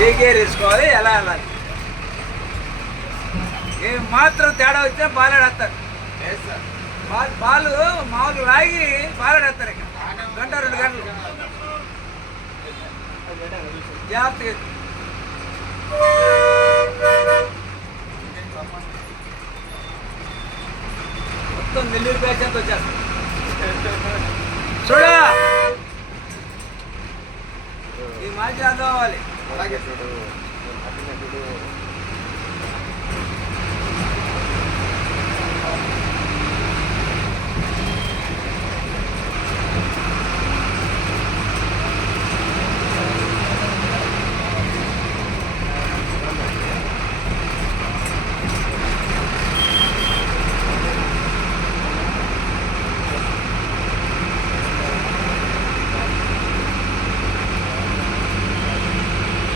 ఏ gear వేసుకోవాలి, ఎలా వెళ్ళాలి, ఏ మాత్రం తేడా వచ్చినా బాలాడేస్తారు. బాలు మామూలు లాగి బాలాడేస్తారు. ఇక గంట 2 గంటలు జాగ్రత్తగా. మొత్తం నెల్లూరు బ్యాచ్ అంతా వచ్చేస్తుంది. చూడా ఈ మధ్య అందం అవ్వాలి. అలాగే చూడు.